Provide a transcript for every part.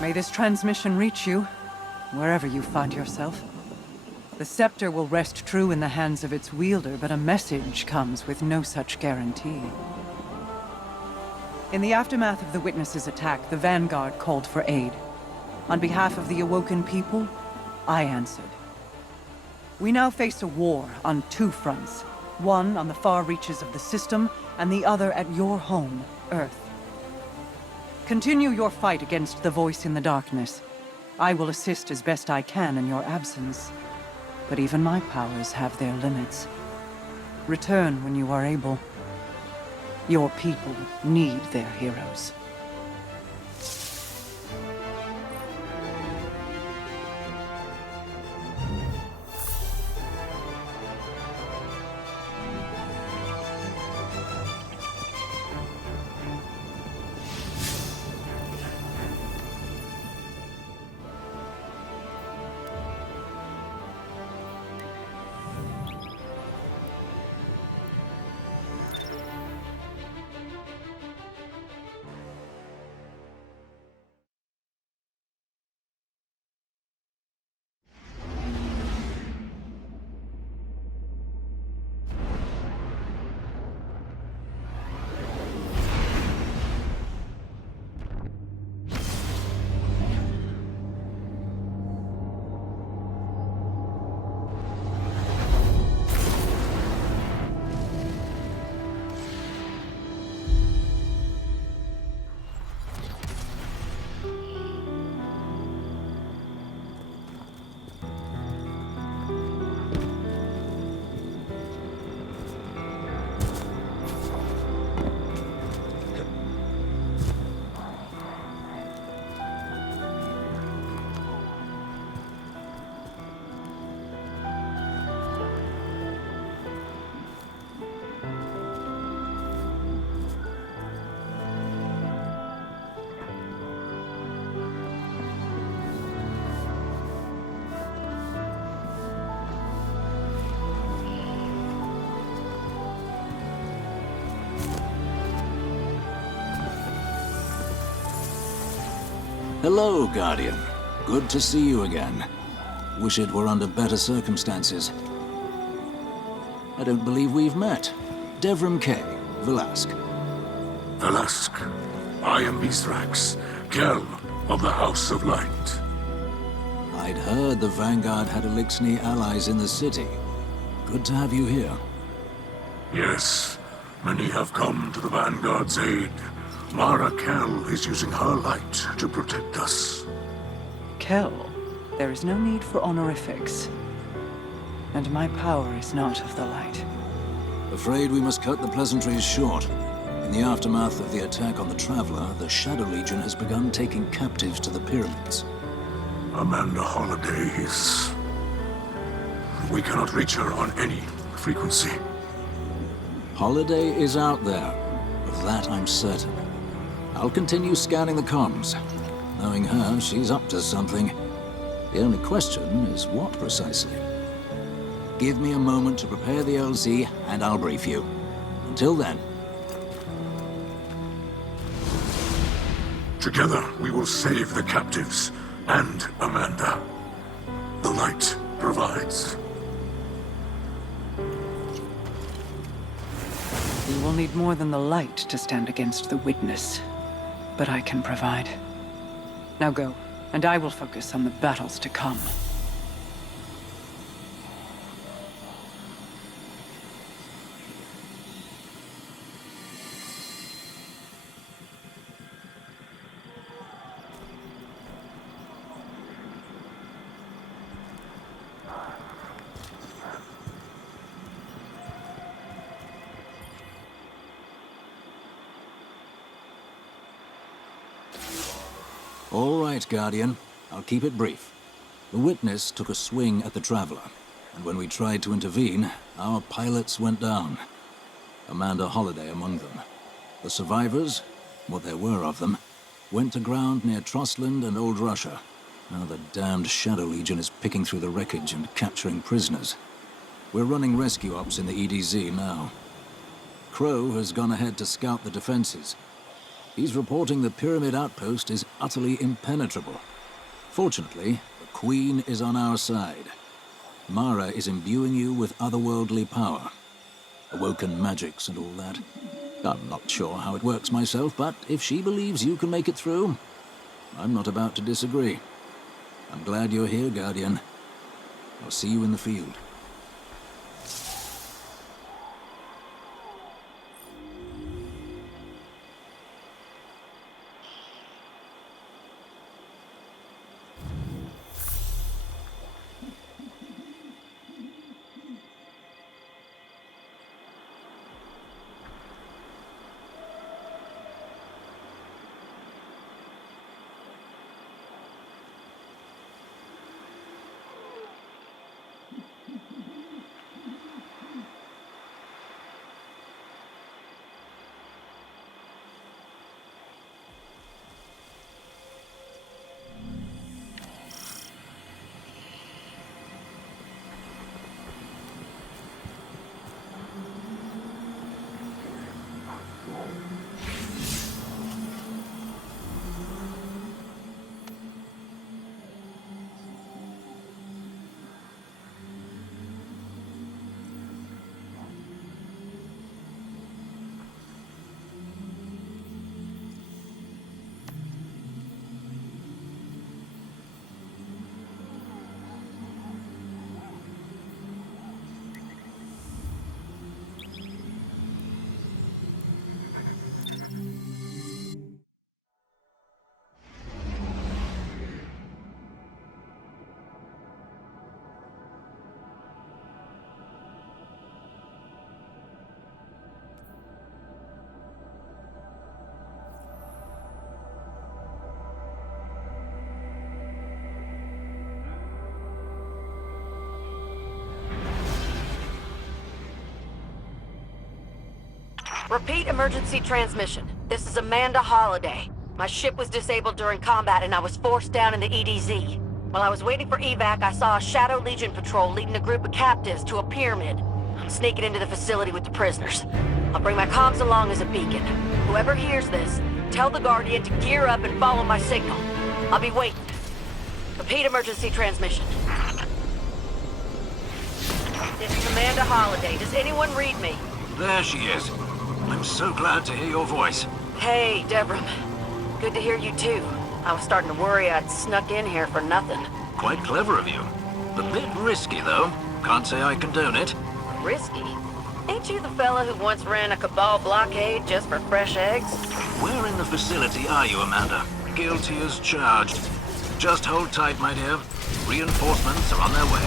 May this transmission reach you, wherever you find yourself. The scepter will rest true in the hands of its wielder, but a message comes with no such guarantee. In the aftermath of the Witness's attack, the Vanguard called for aid. On behalf of the Awoken people, I answered. We now face a war on two fronts. One on the far reaches of the system, and the other at your home, Earth. Continue your fight against the voice in the darkness. I will assist as best I can in your absence. But even my powers have their limits. Return when you are able. Your people need their heroes. Hello, Guardian. Good to see you again. Wish it were under better circumstances. I don't believe we've met. Devrim K. Velasque. Velasque, I am Mithrax, Kell of the House of Light. I'd heard the Vanguard had Elixni allies in the city. Good to have you here. Yes, many have come to the Vanguard's aid. Mara Kell is using her light to protect us. Kell, there is no need for honorifics. And my power is not of the light. Afraid we must cut the pleasantries short. In the aftermath of the attack on the Traveler, the Shadow Legion has begun taking captives to the pyramids. Amanda Holliday is... We cannot reach her on any frequency. Holliday is out there. Of that I'm certain. I'll continue scanning the comms. Knowing her, she's up to something. The only question is what precisely. Give me a moment to prepare the LZ, and I'll brief you. Until then. Together, we will save the captives, and Amanda. The light provides. You will need more than the light to stand against the Witness. But I can provide. Now go, and I will focus on the battles to come. All right, Guardian. I'll keep it brief. The Witness took a swing at the Traveler, and when we tried to intervene, our pilots went down. Amanda Holliday among them. The survivors, what there were of them, went to ground near Trostland and Old Russia. Now the damned Shadow Legion is picking through the wreckage and capturing prisoners. We're running rescue ops in the EDZ now. Crow has gone ahead to scout the defenses. He's reporting the Pyramid outpost is utterly impenetrable. Fortunately, the Queen is on our side. Mara is imbuing you with otherworldly power. Awoken magics and all that. I'm not sure how it works myself, but if she believes you can make it through, I'm not about to disagree. I'm glad you're here, Guardian. I'll see you in the field. Repeat emergency transmission. This is Amanda Holliday. My ship was disabled during combat and I was forced down into EDZ. While I was waiting for evac, I saw a Shadow Legion patrol leading a group of captives to a pyramid. I'm sneaking into the facility with the prisoners. I'll bring my comms along as a beacon. Whoever hears this, tell the Guardian to gear up and follow my signal. I'll be waiting. Repeat emergency transmission. This is Amanda Holliday. Does anyone read me? There she is. I'm so glad to hear your voice. Hey, Deborah. Good to hear you too. I was starting to worry I'd snuck in here for nothing. Quite clever of you. A bit risky, though. Can't say I condone it. Risky? Ain't you the fella who once ran a Cabal blockade just for fresh eggs? Where in the facility are you, Amanda? Guilty as charged. Just hold tight, my dear. Reinforcements are on their way.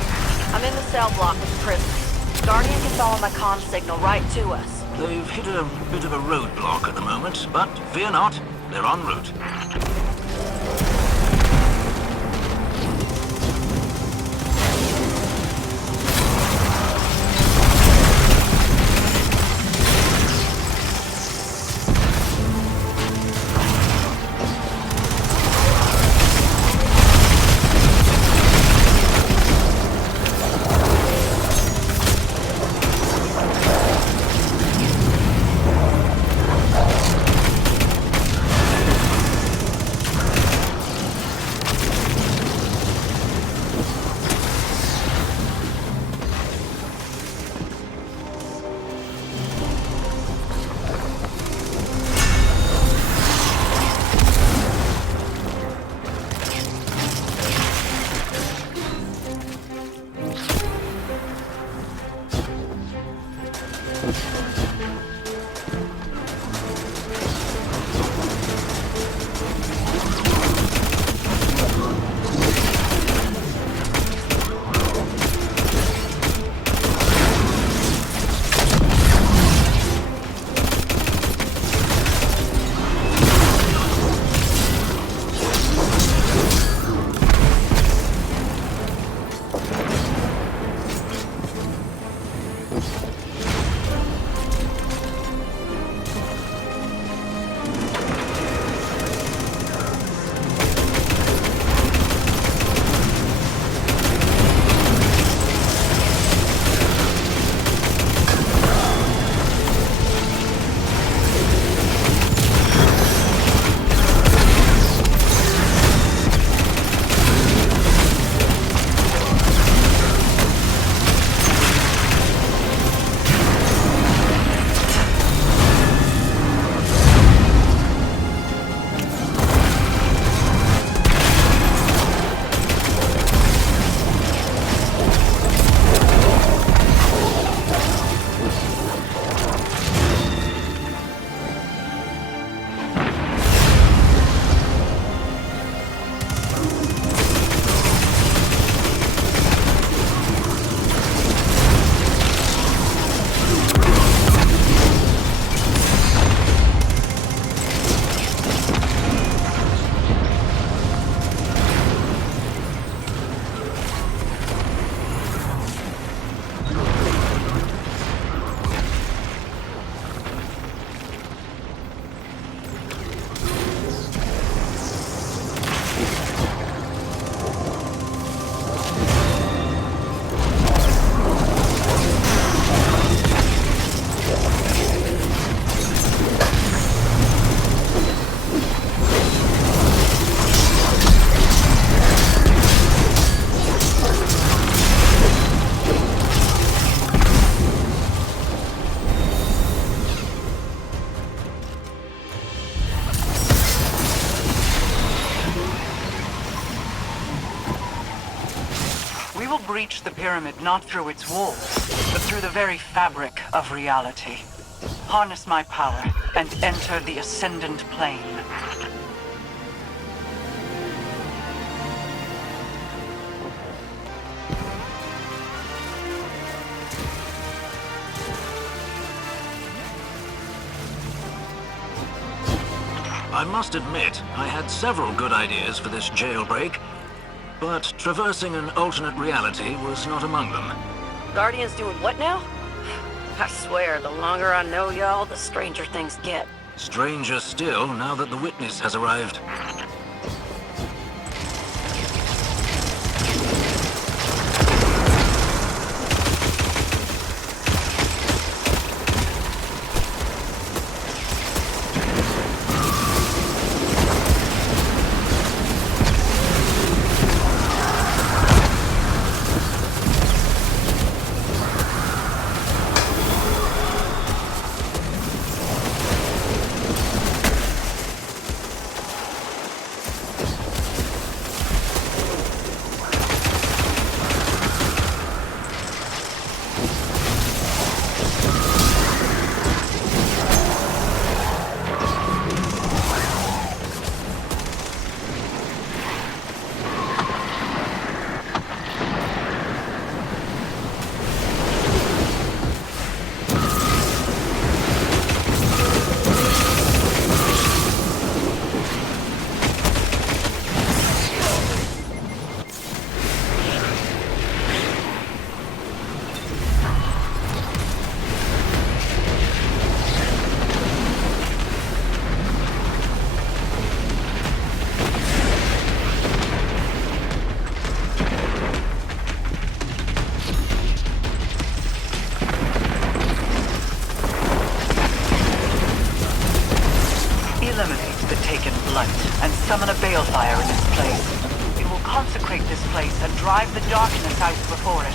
I'm in the cell block with the prisoners. Guardian can follow my comm signal right to us. They've hit a bit of a roadblock at the moment, but fear not, they're en route. breach the pyramid not through its walls, but through the very fabric of reality. Harness my power and enter the Ascendant Plane. I must admit, I had several good ideas for this jailbreak, but traversing an alternate reality was not among them. Guardian's doing what now? I swear, the longer I know y'all, the stranger things get. Stranger still, now that the witness has arrived. Eliminate the taken blight and summon a balefire in its place. It will consecrate this place and drive the darkness out before it.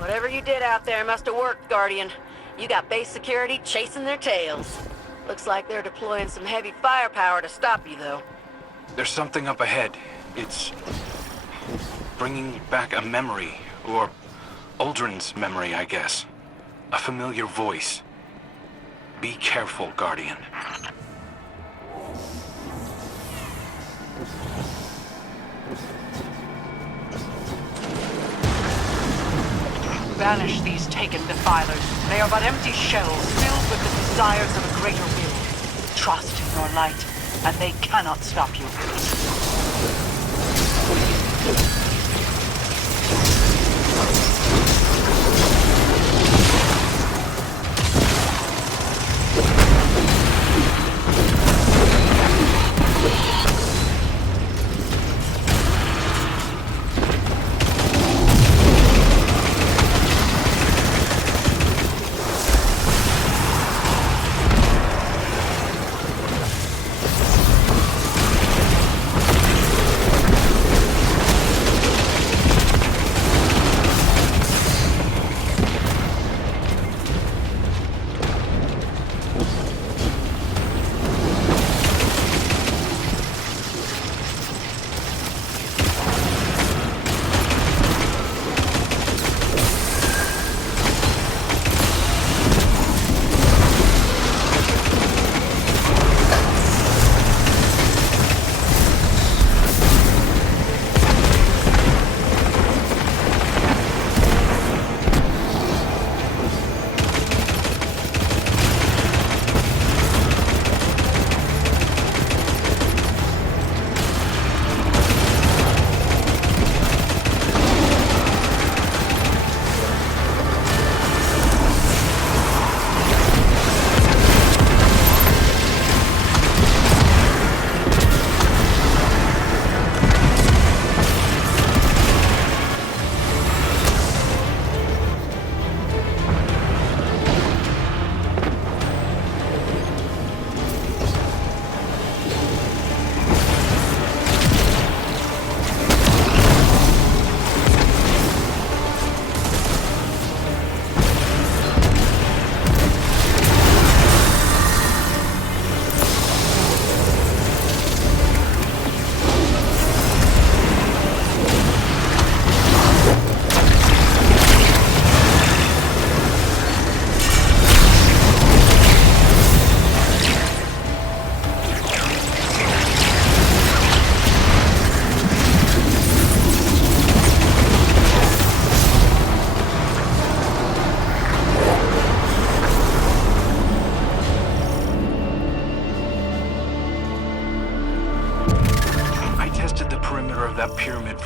Whatever you did out there must have worked, Guardian. You got base security chasing their tails. Looks like they're deploying some heavy firepower to stop you, though. There's something up ahead. It's bringing back a memory, or Aldrin's memory, I guess. A familiar voice. Be careful, Guardian. Banish these taken defilers. They are but empty shells filled with the desires of a greater will. Trust in your light, and they cannot stop you.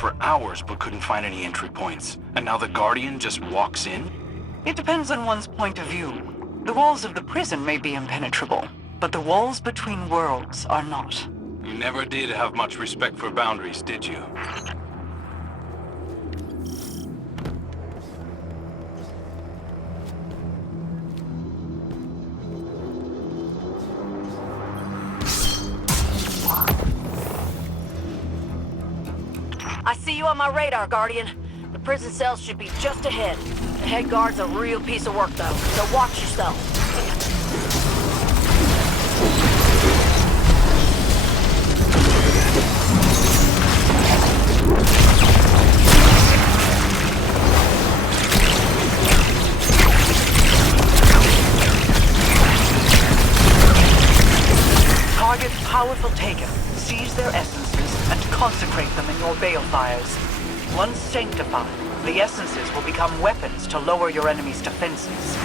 for hours but couldn't find any entry points. And now the Guardian just walks in? It depends on one's point of view. The walls of the prison may be impenetrable, but the walls between worlds are not. You never did have much respect for boundaries, did you? I see you on my radar, Guardian. The prison cells should be just ahead. The head guard's a real piece of work, though, so watch yourself. Target powerful Taken. Seize their essences and consecrate them in your balefires. Once sanctified, the essences will become weapons to lower your enemy's defenses.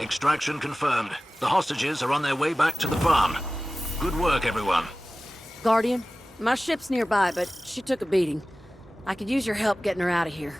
Extraction confirmed. The hostages are on their way back to the farm. Good work, everyone. Guardian, my ship's nearby, but she took a beating. I could use your help getting her out of here.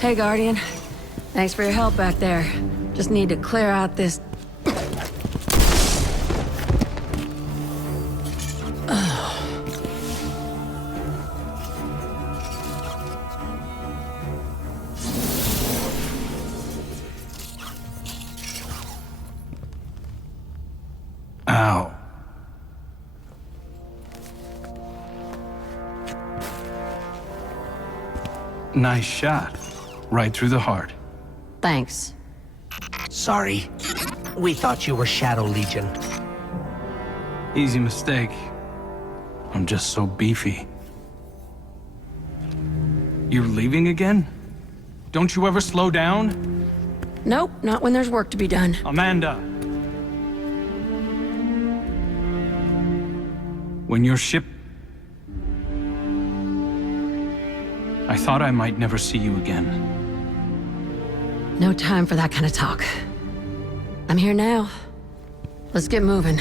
Hey, Guardian. Thanks for your help back there. Just need to clear out this... Ow. Nice shot. Right through the heart. Thanks. Sorry. We thought you were Shadow Legion. Easy mistake. I'm just so beefy. You're leaving again? Don't you ever slow down? Nope, not when there's work to be done. Amanda! When your ship... I thought I might never see you again. No time for that kind of talk. I'm here now. Let's get moving.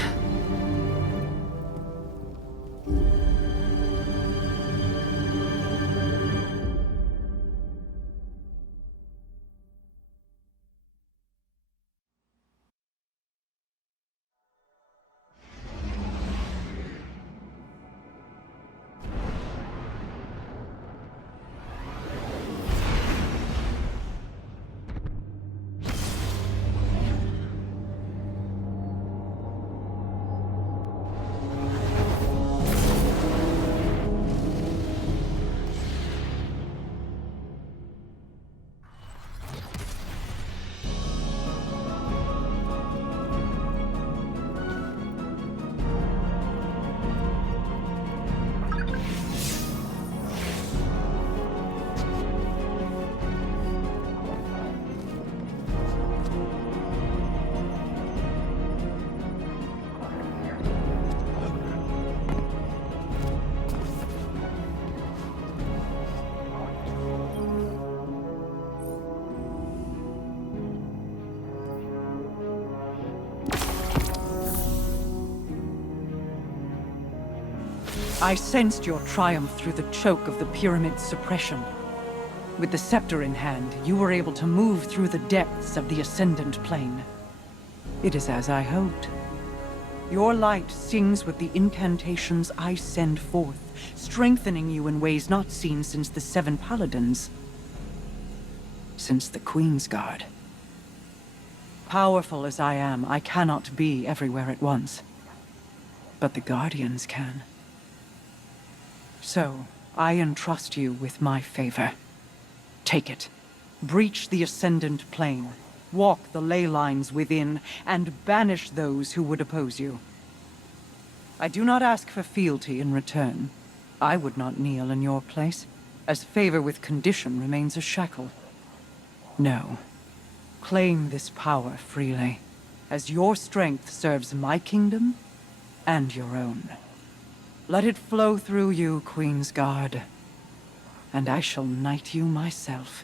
I sensed your triumph through the choke of the pyramid's suppression. With the scepter in hand, you were able to move through the depths of the Ascendant Plane. It is as I hoped. Your light sings with the incantations I send forth, strengthening you in ways not seen since the Seven Paladins. Since the Queen's Guard. Powerful as I am, I cannot be everywhere at once. But the Guardians can. So, I entrust you with my favor. Take it. Breach the Ascendant Plane. Walk the ley lines within, and banish those who would oppose you. I do not ask for fealty in return. I would not kneel in your place, as favor with condition remains a shackle. No. Claim this power freely, as your strength serves my kingdom and your own. Let it flow through you, Queen's Guard, and I shall knight you myself.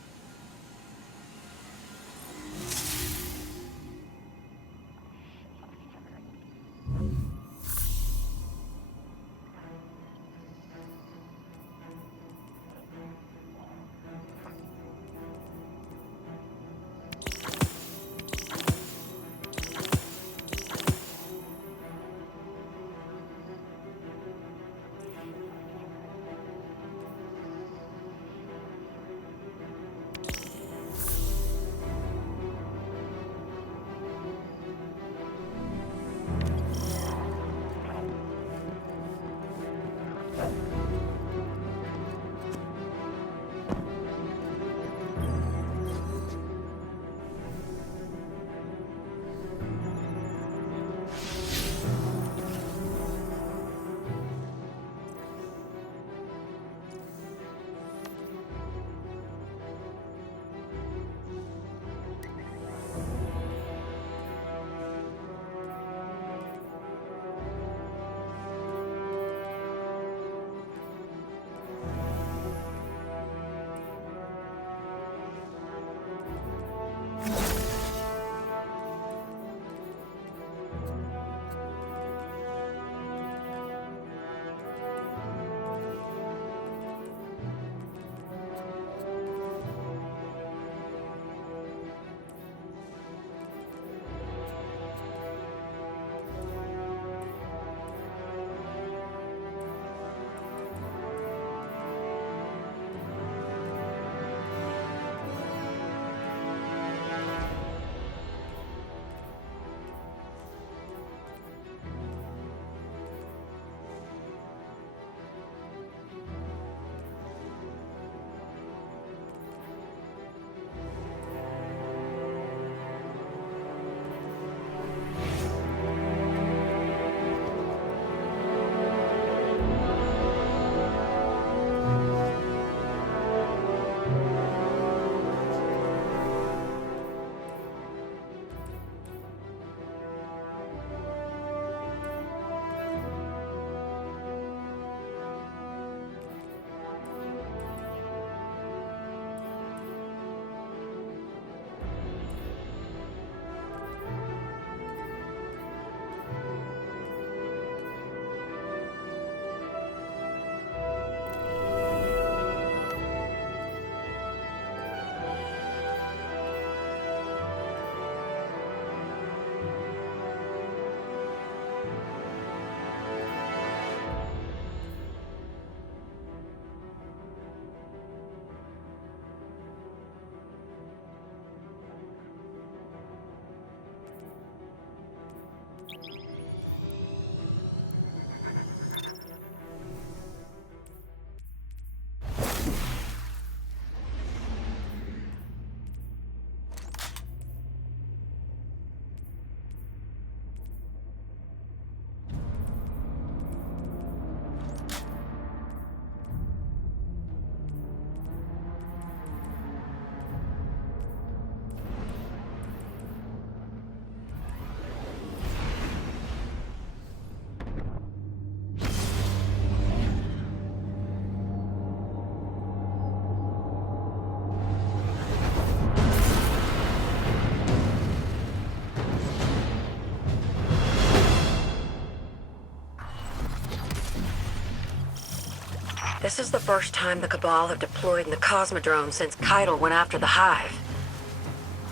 This is the first time the Cabal have deployed in the Cosmodrome since Keitel went after the Hive.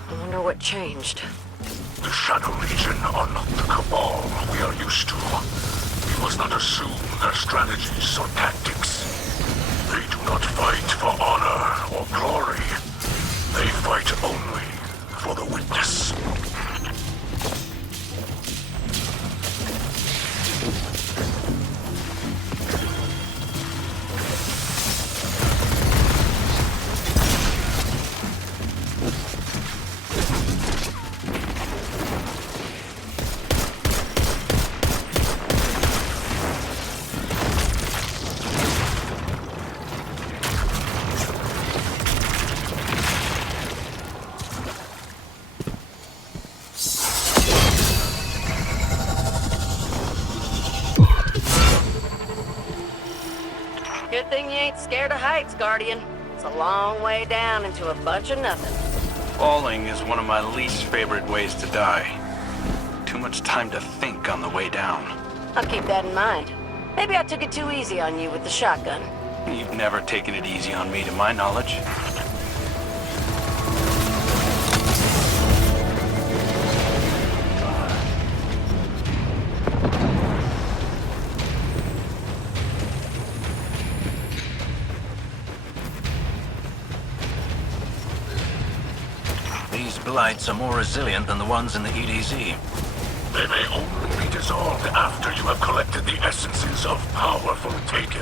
I wonder what changed. The Shadow Legion are not the Cabal we are used to. We must not assume their strategies or tactics. They do not fight for honor or glory. They fight only for the Witness. Good thing you ain't scared of heights, Guardian. It's a long way down into a bunch of nothing. Falling is one of my least favorite ways to die. Too much time to think on the way down. I'll keep that in mind. Maybe I took it too easy on you with the shotgun. You've never taken it easy on me, to my knowledge. These blights are more resilient than the ones in the EDZ. They may only be dissolved after you have collected the essences of power from Taken.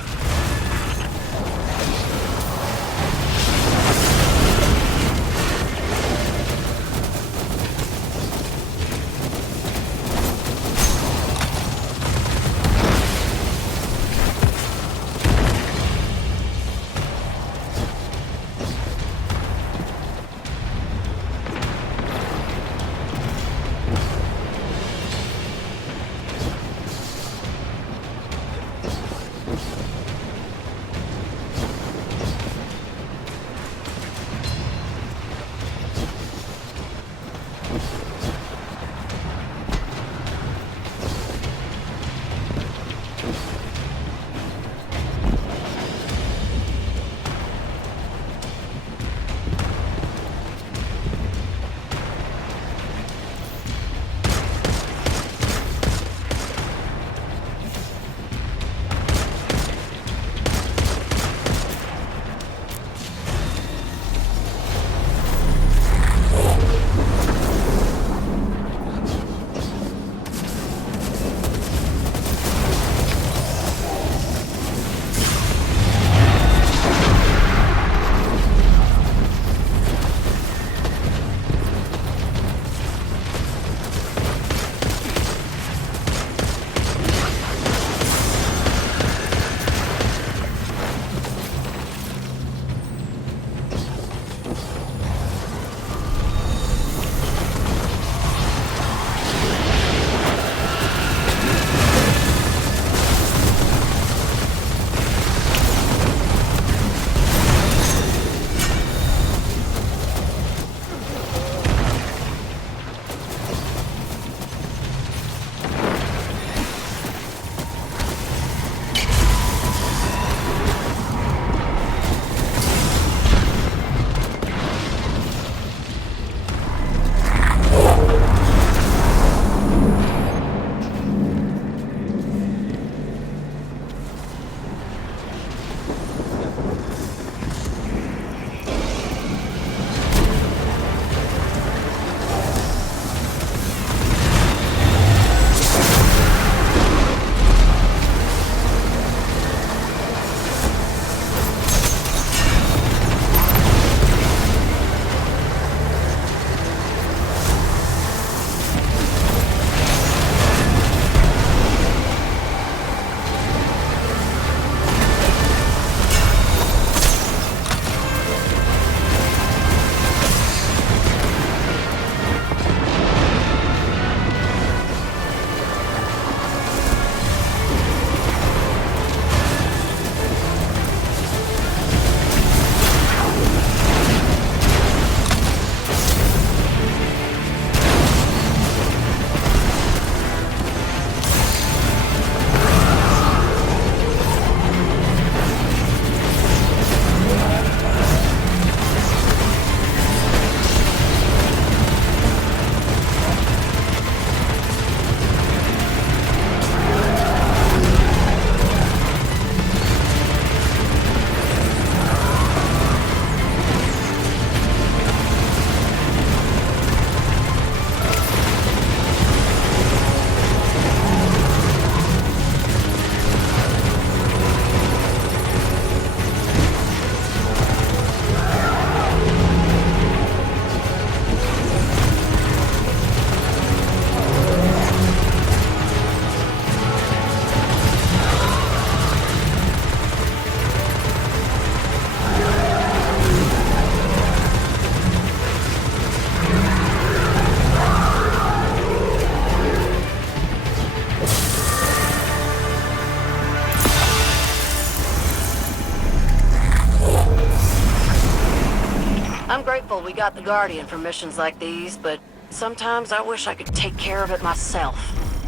grateful we got the Guardian for missions like these, but sometimes I wish I could take care of it myself.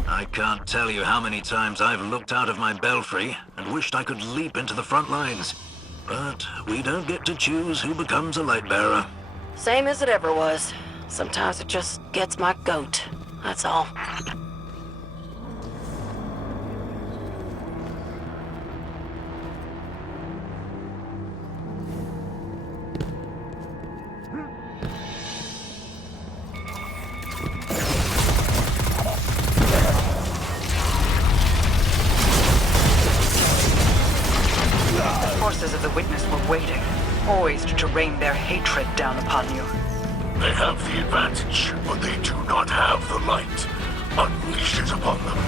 I can't tell you how many times I've looked out of my belfry and wished I could leap into the front lines. But we don't get to choose who becomes a light bearer. Same as it ever was. Sometimes it just gets my goat. That's all. The forces of the Witness were waiting, poised to rain their hatred down upon you. They have the advantage, but they do not have the light. Unleash it upon them.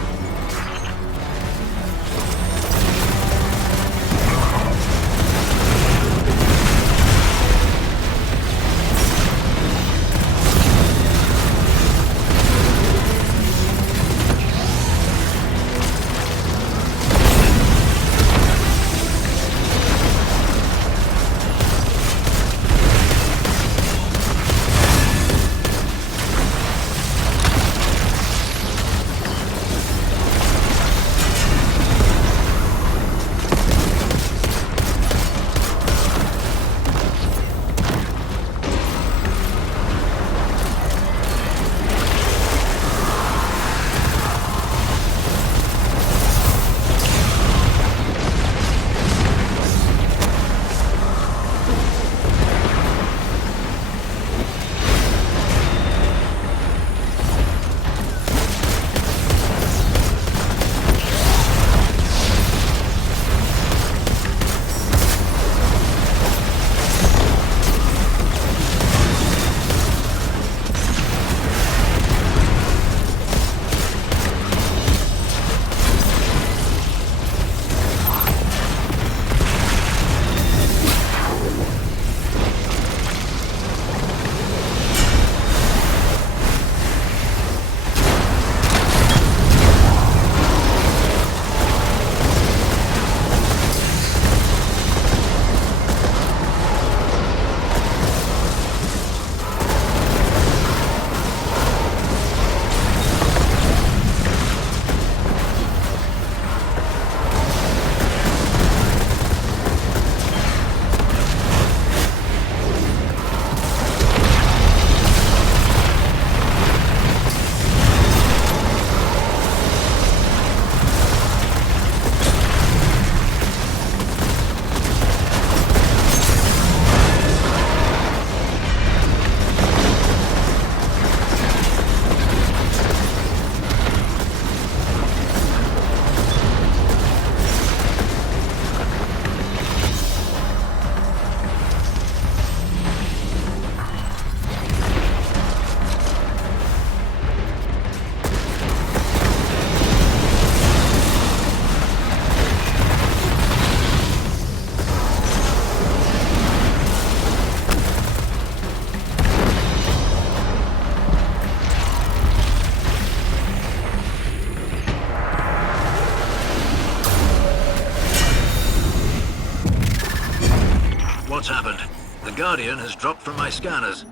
What's happened? The Guardian has dropped from my scanners.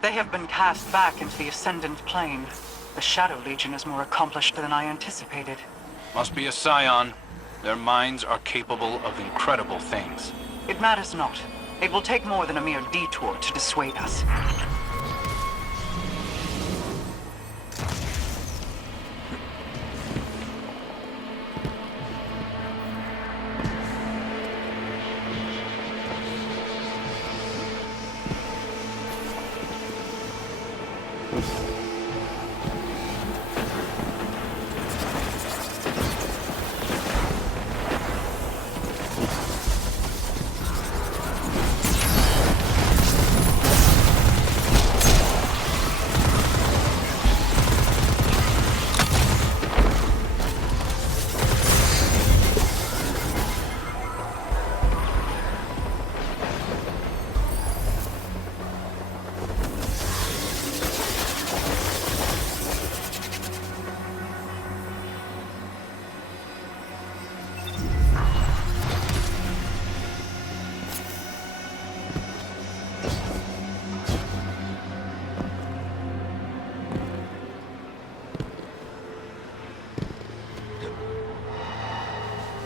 They have been cast back into the Ascendant Plane. The Shadow Legion is more accomplished than I anticipated. Must be a scion. Their minds are capable of incredible things. It matters not. It will take more than a mere detour to dissuade us.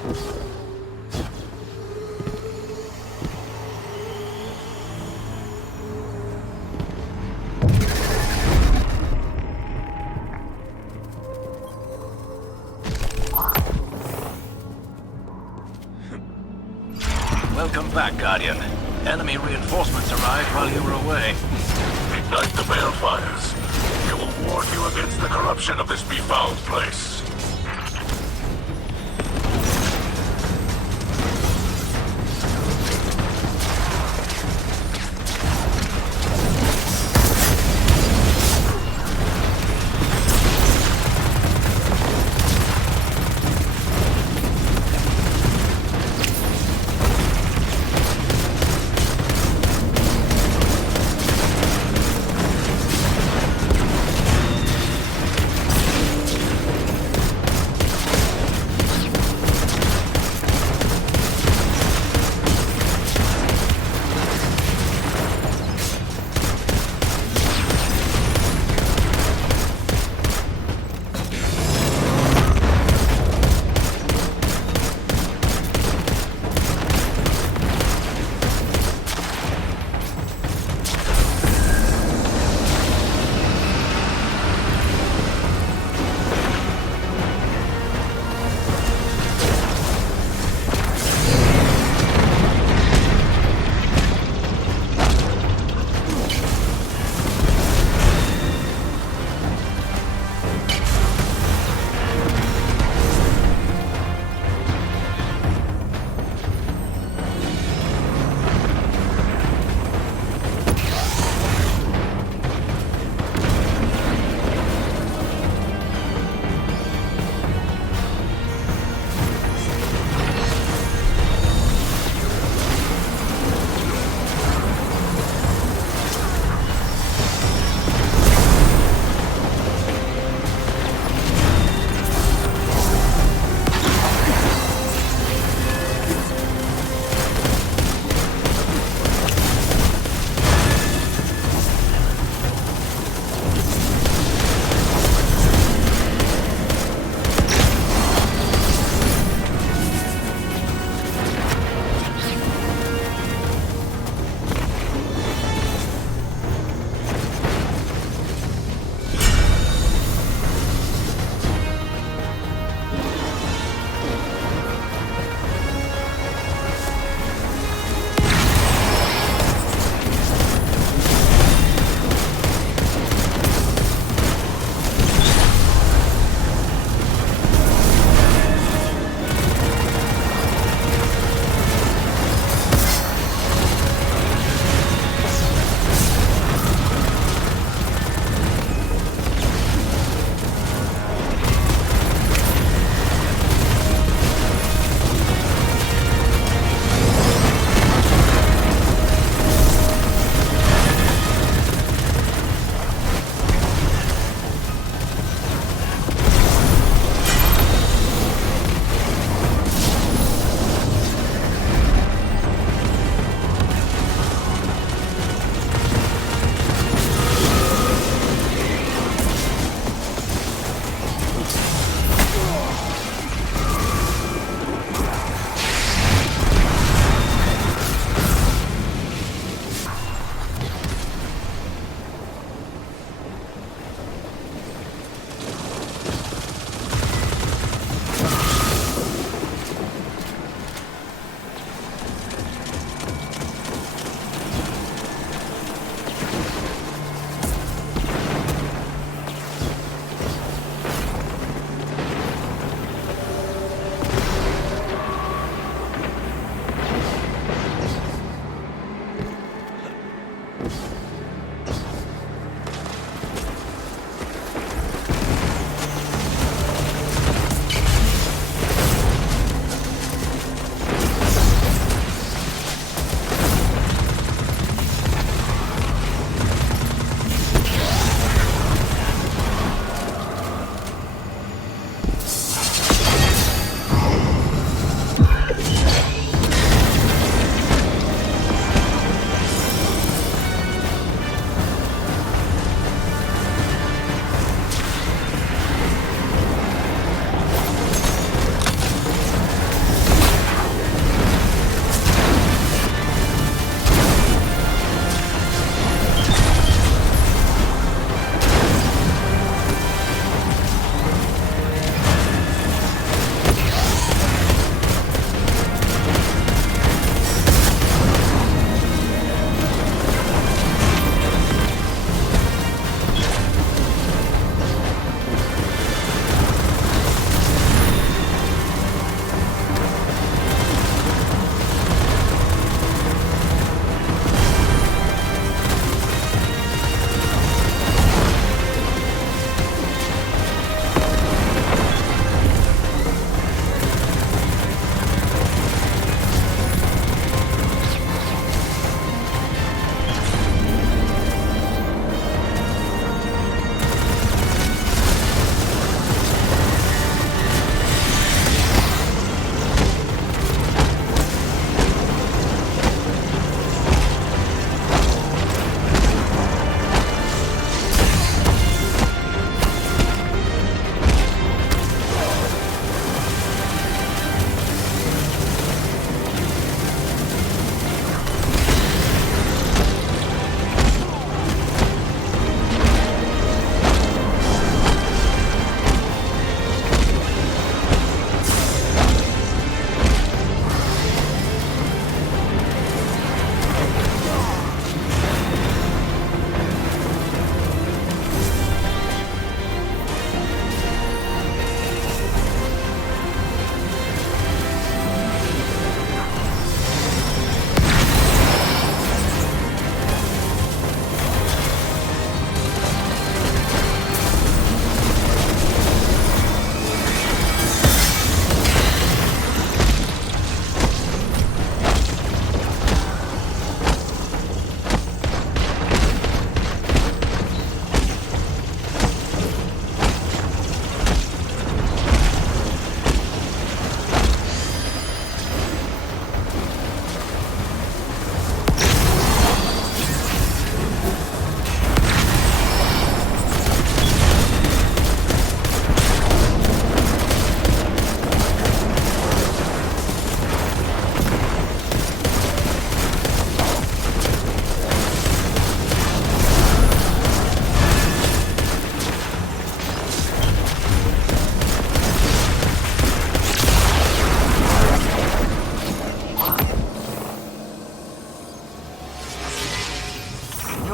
Welcome back, Guardian. Enemy reinforcements arrived while you were away. Ignite the balefires. We will warn you against the corruption of this befouled place.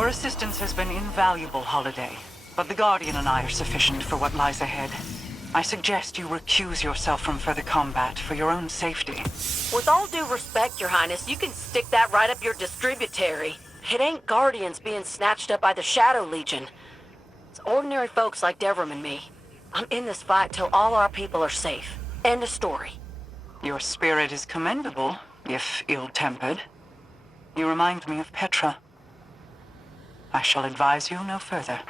Your assistance has been invaluable, Holiday, but the Guardian and I are sufficient for what lies ahead. I suggest you recuse yourself from further combat for your own safety. With all due respect, Your Highness, you can stick that right up your distributary. It ain't Guardians being snatched up by the Shadow Legion. It's ordinary folks like Devrim and me. I'm in this fight till all our people are safe. End of story. Your spirit is commendable, if ill-tempered. You remind me of Petra. I shall advise you no further.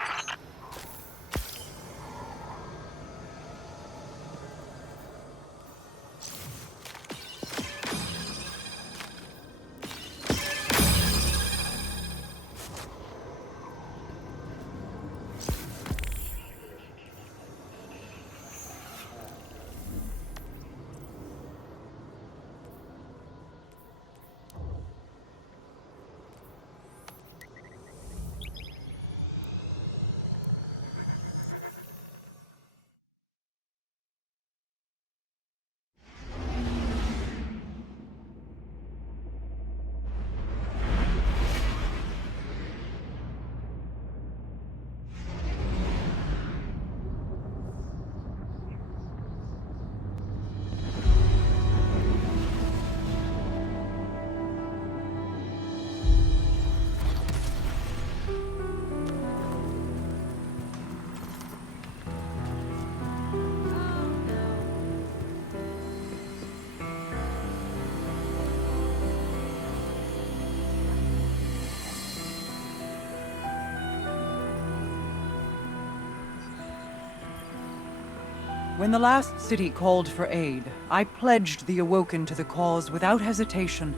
When the last city called for aid, I pledged the Awoken to the cause without hesitation.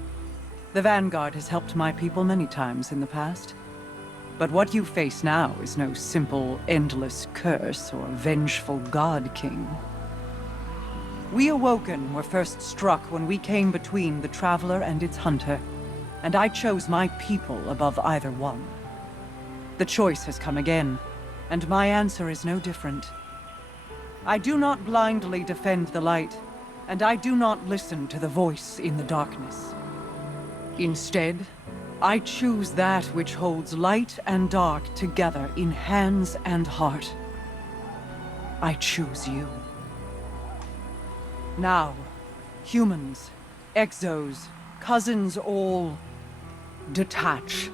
The Vanguard has helped my people many times in the past. But what you face now is no simple, endless curse or vengeful God King. We Awoken were first struck when we came between the Traveler and its Hunter, and I chose my people above either one. The choice has come again, and my answer is no different. I do not blindly defend the light, and I do not listen to the voice in the darkness. Instead, I choose that which holds light and dark together in hands and heart. I choose you. Now, humans, exos, cousins all, detach.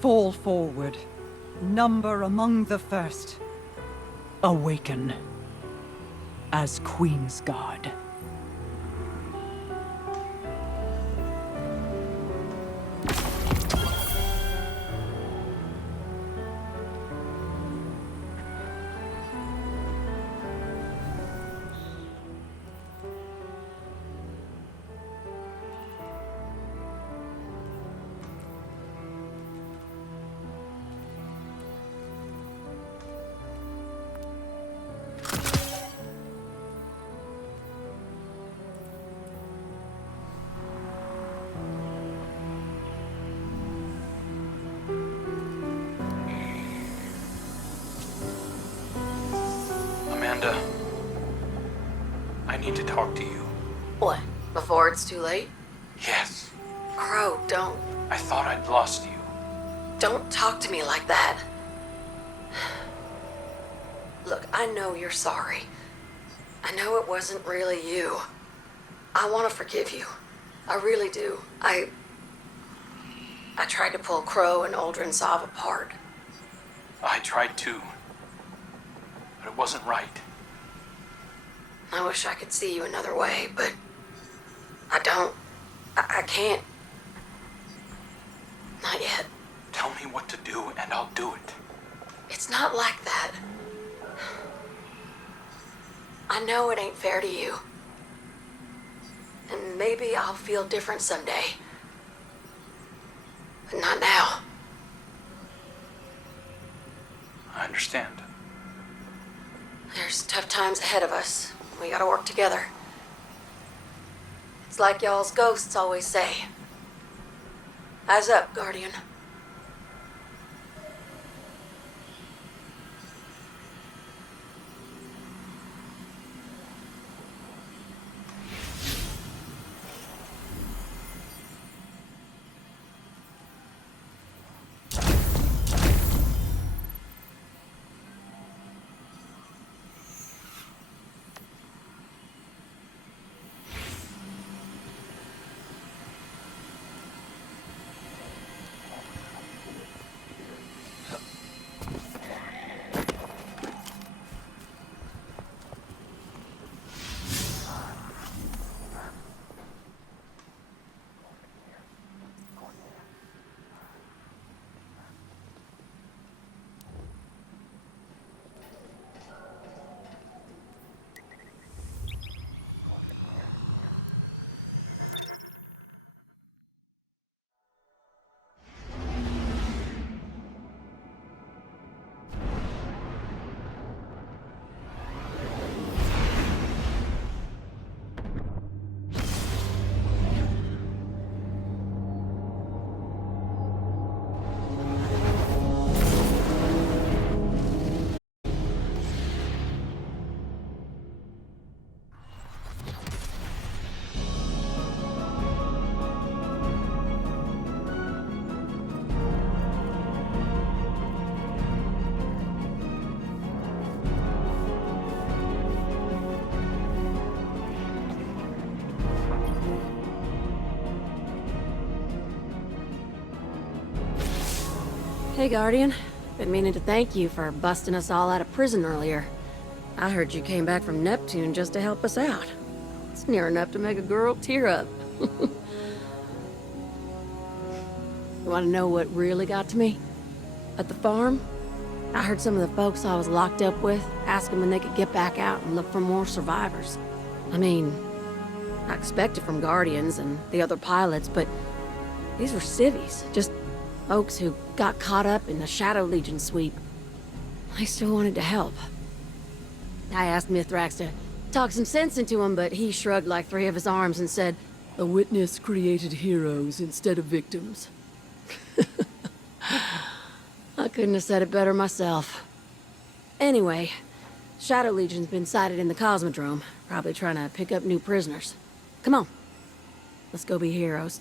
Fall forward. Number among the first. Awaken. As Queen's Guard. Amanda, I need to talk to you. What? Before it's too late? Yes. Crow, don't. I thought I'd lost you. Don't talk to me like that. Look, I know you're sorry. I know it wasn't really you. I want to forgive you. I really do. I tried to pull Crow and Uldren Sov apart. I tried too. But it wasn't right. I wish I could see you another way, but I don't. I can't. Not yet. Tell me what to do and I'll do it. It's not like that. I know it ain't fair to you. And maybe I'll feel different someday. But not now. I understand. There's tough times ahead of us. We gotta work together. It's like y'all's ghosts always say. Eyes up, Guardian. Hey, Guardian. Been meaning to thank you for busting us all out of prison earlier. I heard you came back from Neptune just to help us out. It's near enough to make a girl tear up. You want to know what really got to me? At the farm, I heard some of the folks I was locked up with ask them when they could get back out and look for more survivors. I mean, I expected from Guardians and the other pilots, but these were civvies, just folks who got caught up in the Shadow Legion sweep. They still wanted to help. I asked Mithrax to talk some sense into him, but he shrugged like 3 of his arms and said, "A witness created heroes instead of victims." I couldn't have said it better myself. Anyway, Shadow Legion's been sighted in the Cosmodrome, probably trying to pick up new prisoners. Come on. Let's go be heroes.